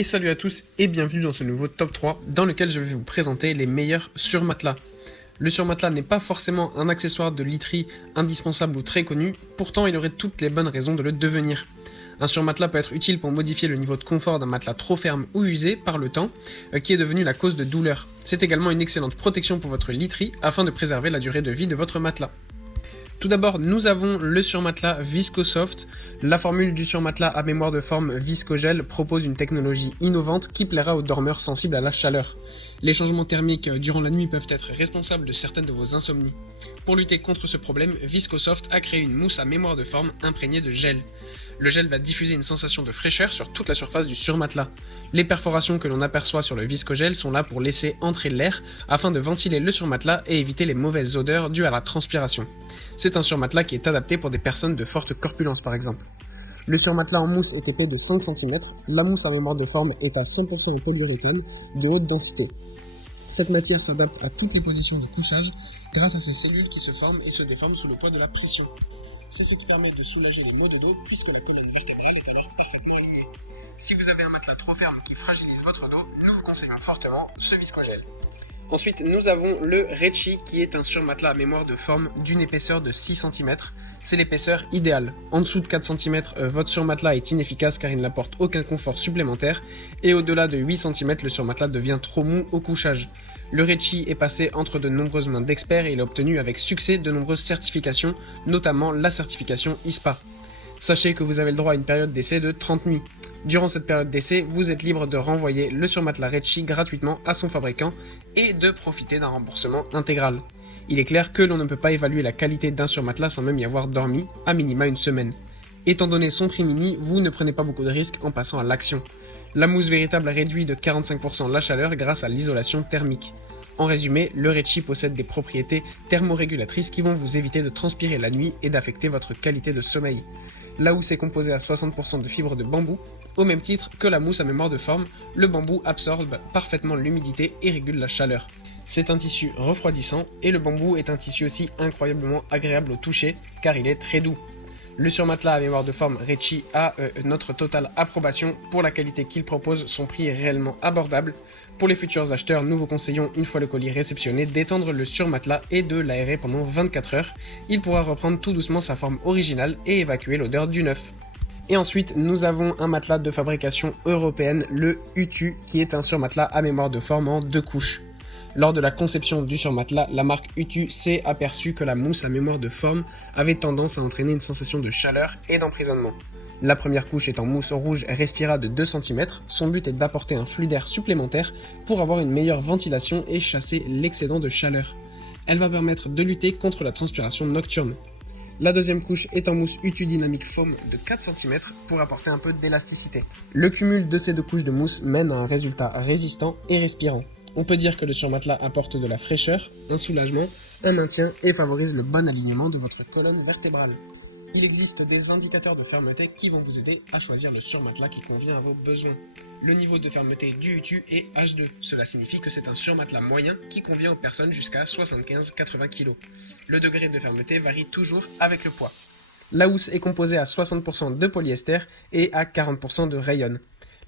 Et salut à tous et bienvenue dans ce nouveau top 3 dans lequel je vais vous présenter les meilleurs surmatelas. Le surmatelas n'est pas forcément un accessoire de literie indispensable ou très connu, pourtant il aurait toutes les bonnes raisons de le devenir. Un surmatelas peut être utile pour modifier le niveau de confort d'un matelas trop ferme ou usé par le temps, qui est devenu la cause de douleur. C'est également une excellente protection pour votre literie afin de préserver la durée de vie de votre matelas. Tout d'abord, nous avons le surmatelas Viscosoft. La formule du surmatelas à mémoire de forme Viscogel propose une technologie innovante qui plaira aux dormeurs sensibles à la chaleur. Les changements thermiques durant la nuit peuvent être responsables de certaines de vos insomnies. Pour lutter contre ce problème, Viscosoft a créé une mousse à mémoire de forme imprégnée de gel. Le gel va diffuser une sensation de fraîcheur sur toute la surface du surmatelas. Les perforations que l'on aperçoit sur le Viscogel sont là pour laisser entrer l'air afin de ventiler le surmatelas et éviter les mauvaises odeurs dues à la transpiration. C'est un surmatelas qui est adapté pour des personnes de forte corpulence par exemple. Le surmatelas en mousse est épais de 5 cm, la mousse à mémoire de forme est à 100% en polyuréthane de haute densité. Cette matière s'adapte à toutes les positions de couchage grâce à ces cellules qui se forment et se déforment sous le poids de la pression. C'est ce qui permet de soulager les maux de dos puisque la colonne vertébrale est alors parfaitement alignée. Si vous avez un matelas trop ferme qui fragilise votre dos, nous vous conseillons fortement ce Viscogel. Ensuite, nous avons le Recci qui est un surmatelas à mémoire de forme d'une épaisseur de 6 cm. C'est l'épaisseur idéale. En dessous de 4 cm, votre surmatelas est inefficace car il n'apporte aucun confort supplémentaire. Et au-delà de 8 cm, le surmatelas devient trop mou au couchage. Le Recci est passé entre de nombreuses mains d'experts et il a obtenu avec succès de nombreuses certifications, notamment la certification ISPA. Sachez que vous avez le droit à une période d'essai de 30 nuits. Durant cette période d'essai, vous êtes libre de renvoyer le surmatelas Recci gratuitement à son fabricant et de profiter d'un remboursement intégral. Il est clair que l'on ne peut pas évaluer la qualité d'un surmatelas sans même y avoir dormi, à minima une semaine. Étant donné son prix mini, vous ne prenez pas beaucoup de risques en passant à l'action. La mousse véritable réduit de 45% la chaleur grâce à l'isolation thermique. En résumé, le Recci possède des propriétés thermorégulatrices qui vont vous éviter de transpirer la nuit et d'affecter votre qualité de sommeil. La housse est composée à 60% de fibres de bambou. Au même titre que la mousse à mémoire de forme, le bambou absorbe parfaitement l'humidité et régule la chaleur. C'est un tissu refroidissant et le bambou est un tissu aussi incroyablement agréable au toucher car il est très doux. Le surmatelas à mémoire de forme Recci a notre totale approbation pour la qualité qu'il propose, son prix est réellement abordable. Pour les futurs acheteurs, nous vous conseillons, une fois le colis réceptionné, d'étendre le surmatelas et de l'aérer pendant 24 heures. Il pourra reprendre tout doucement sa forme originale et évacuer l'odeur du neuf. Et ensuite, nous avons un matelas de fabrication européenne, le UTU, qui est un surmatelas à mémoire de forme en 2 couches. Lors de la conception du surmatelas, la marque UTU s'est aperçue que la mousse à mémoire de forme avait tendance à entraîner une sensation de chaleur et d'emprisonnement. La première couche est en mousse rouge respira de 2 cm, son but est d'apporter un flux d'air supplémentaire pour avoir une meilleure ventilation et chasser l'excédent de chaleur. Elle va permettre de lutter contre la transpiration nocturne. La deuxième couche est en mousse UTU Dynamic Foam de 4 cm pour apporter un peu d'élasticité. Le cumul de ces 2 couches de mousse mène à un résultat résistant et respirant. On peut dire que le surmatelas apporte de la fraîcheur, un soulagement, un maintien et favorise le bon alignement de votre colonne vertébrale. Il existe des indicateurs de fermeté qui vont vous aider à choisir le surmatelas qui convient à vos besoins. Le niveau de fermeté du UTU est H2, cela signifie que c'est un surmatelas moyen qui convient aux personnes jusqu'à 75-80 kg. Le degré de fermeté varie toujours avec le poids. La housse est composée à 60% de polyester et à 40% de rayon.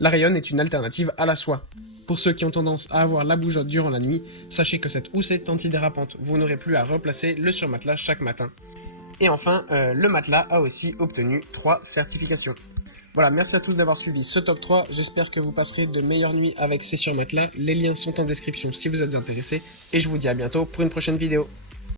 La rayon est une alternative à la soie. Pour ceux qui ont tendance à avoir la bougeotte durant la nuit, sachez que cette housse est antidérapante. Vous n'aurez plus à replacer le surmatelas chaque matin. Et enfin, le matelas a aussi obtenu 3 certifications. Voilà, merci à tous d'avoir suivi ce top 3. J'espère que vous passerez de meilleures nuits avec ces surmatelas. Les liens sont en description si vous êtes intéressés. Et je vous dis à bientôt pour une prochaine vidéo.